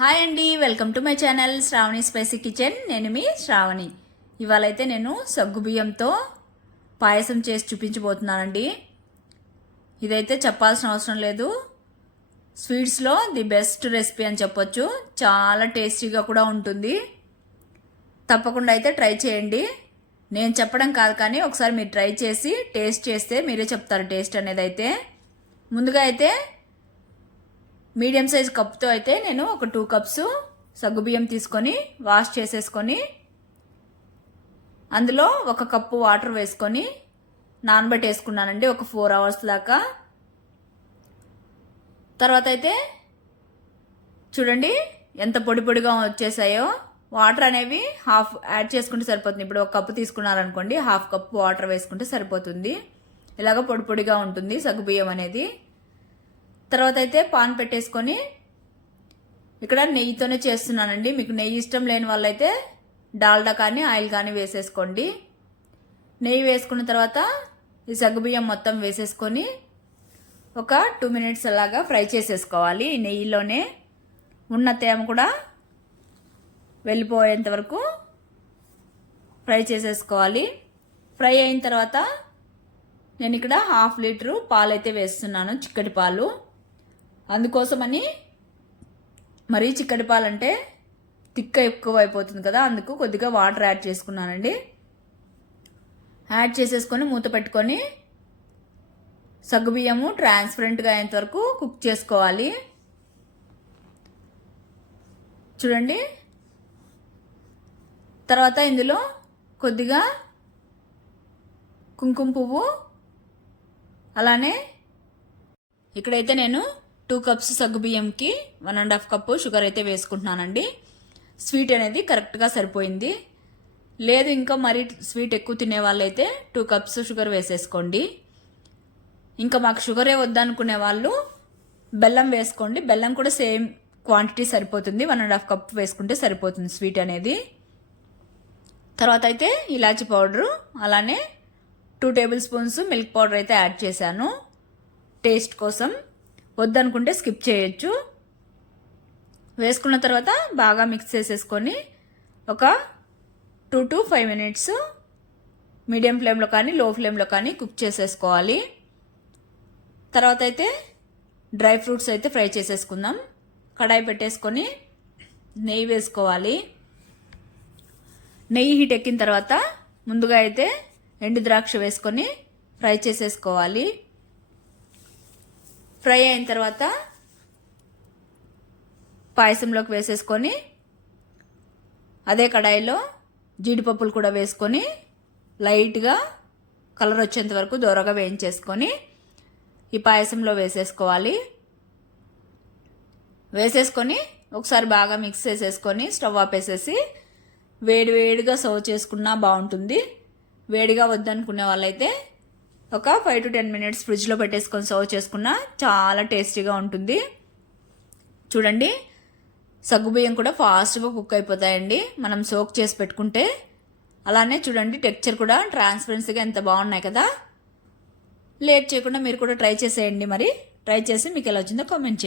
Hi అండి, welcome to my channel Shravani spicy kitchen. నేను మీ శ్రావణి. ఇవాళైతే నేను సగ్గుబియ్యంతో పాయసం చేసి చూపించబోతున్నానండి. ఇదైతే చెప్పాల్సిన అవసరం లేదు, స్వీట్స్లో ది బెస్ట్ రెసిపీ అని చెప్పొచ్చు. చాలా టేస్టీగా కూడా ఉంటుంది. తప్పకుండా అయితే ట్రై చేయండి. నేను చెప్పడం కాదు కానీ ఒకసారి మీరు ట్రై చేసి టేస్ట్ చేస్తే మీరే చెప్తారు టేస్ట్ అనేది. అయితే ముందుగా అయితే మీడియం సైజ్ కప్తో అయితే నేను ఒక 2 కప్స్ సగ్గుబియ్యం తీసుకొని వాష్ చేసేసుకొని అందులో 1 కప్పు వాటర్ వేసుకొని నానబెట్టేసుకున్నానండి ఒక 4 అవర్స్ దాకా. తర్వాత అయితే చూడండి ఎంత పొడి పొడిగా వచ్చేసాయో. వాటర్ అనేవి హాఫ్ యాడ్ చేసుకుంటే సరిపోతుంది. ఇప్పుడు 1 కప్పు తీసుకున్నారనుకోండి, హాఫ్ కప్పు వాటర్ వేసుకుంటే సరిపోతుంది. ఇలాగ పొడి పొడిగా ఉంటుంది సగ్గుబియ్యం అనేది. తర్వాత అయితే పాన్ పెట్టేసుకొని ఇక్కడ నెయ్యితోనే చేస్తున్నానండి. మీకు నెయ్యి ఇష్టం లేని వాళ్ళైతే డాల్డా కానీ ఆయిల్ కానీ వేసేసుకోండి. నెయ్యి వేసుకున్న తర్వాత ఈ సగ్గుబియ్యం మొత్తం వేసేసుకొని ఒక 2 మినిట్స్ అలాగా ఫ్రై చేసేసుకోవాలి. ఈ నెయ్యిలోనే ఉన్న తేమ కూడా వెళ్ళిపోయేంత వరకు ఫ్రై చేసేసుకోవాలి. ఫ్రై అయిన తర్వాత నేను ఇక్కడ 1/2 లీటరు పాలు అయితే వేస్తున్నాను, చిక్కటి పాలు. అందుకోసమని మరీ చిక్కటి పాలంటే తిక్క ఎక్కువ అయిపోతుంది కదా, అందుకు కొద్దిగా వాటర్ యాడ్ చేసుకున్నానండి. యాడ్ చేసేసుకొని మూత పెట్టుకొని సగ్గుబియ్యము ట్రాన్స్పరెంట్గా అయ్యేంత వరకు కుక్ చేసుకోవాలి. చూడండి. తర్వాత ఇందులో కొద్దిగా కుంకుమ పువ్వు, అలానే ఇక్కడైతే నేను 2 కప్స్ సగ్గుబియ్యంకి 1.5 కప్పు షుగర్ అయితే వేసుకుంటున్నానండి. స్వీట్ అనేది కరెక్ట్గా సరిపోయింది. లేదు ఇంకా మరీ స్వీట్ ఎక్కువ తినే వాళ్ళైతే 2 కప్స్ షుగర్ వేసేసుకోండి. ఇంకా మాకు షుగరే వద్దనుకునే వాళ్ళు బెల్లం వేసుకోండి. బెల్లం కూడా సేమ్ క్వాంటిటీ సరిపోతుంది, 1.5 కప్ వేసుకుంటే సరిపోతుంది స్వీట్ అనేది. తర్వాత అయితే ఇలాచీ పౌడరు, అలానే 2 టేబుల్ స్పూన్స్ మిల్క్ పౌడర్ అయితే యాడ్ చేశాను టేస్ట్ కోసం. వద్దనుకుంటే స్కిప్ చేయొచ్చు. వేసుకున్న తర్వాత బాగా మిక్స్ చేసేసుకొని ఒక 2 to 5 మినిట్స్ మీడియం ఫ్లేమ్లో కానీ లో ఫ్లేమ్లో కానీ కుక్ చేసేసుకోవాలి. తర్వాత అయితే డ్రై ఫ్రూట్స్ అయితే ఫ్రై చేసేసుకుందాం. కడాయి పెట్టేసుకొని నెయ్యి వేసుకోవాలి. నెయ్యి హీట్ ఎక్కిన తర్వాత ముందుగా అయితే ఎండు ద్రాక్ష వేసుకొని ఫ్రై చేసేసుకోవాలి. ఫ్రై అయిన తర్వాత పాయసంలోకి వేసేసుకొని అదే కడాయిలో జీడిపప్పులు కూడా వేసుకొని లైట్గా కలర్ వచ్చేంత వరకు దూరగా వేయించేసుకొని ఈ పాయసంలో వేసేసుకోవాలి. వేసేసుకొని ఒకసారి బాగా మిక్స్ చేసేసుకొని స్టవ్ ఆపేసేసి వేడిగా సర్వ్ చేసుకున్నా బాగుంటుంది. వేడిగా వద్దనుకునే వాళ్ళైతే ఒక 5 to 10 మినిట్స్ ఫ్రిడ్జ్లో పెట్టేసుకొని సర్వ్ చేసుకున్నా చాలా టేస్టీగా ఉంటుంది. చూడండి, సగ్గుబియ్యం కూడా ఫాస్ట్గా కుక్ అయిపోతాయండి మనం సోక్ చేసి పెట్టుకుంటే. అలానే చూడండి టెక్స్చర్ కూడా ట్రాన్స్పరెన్సీగా ఎంత బాగున్నాయి కదా. లేట్ చేయకుండా మీరు కూడా ట్రై చేసేయండి. మరి ట్రై చేసి మీకు ఎలా వచ్చిందో కామెంట్ చేయండి.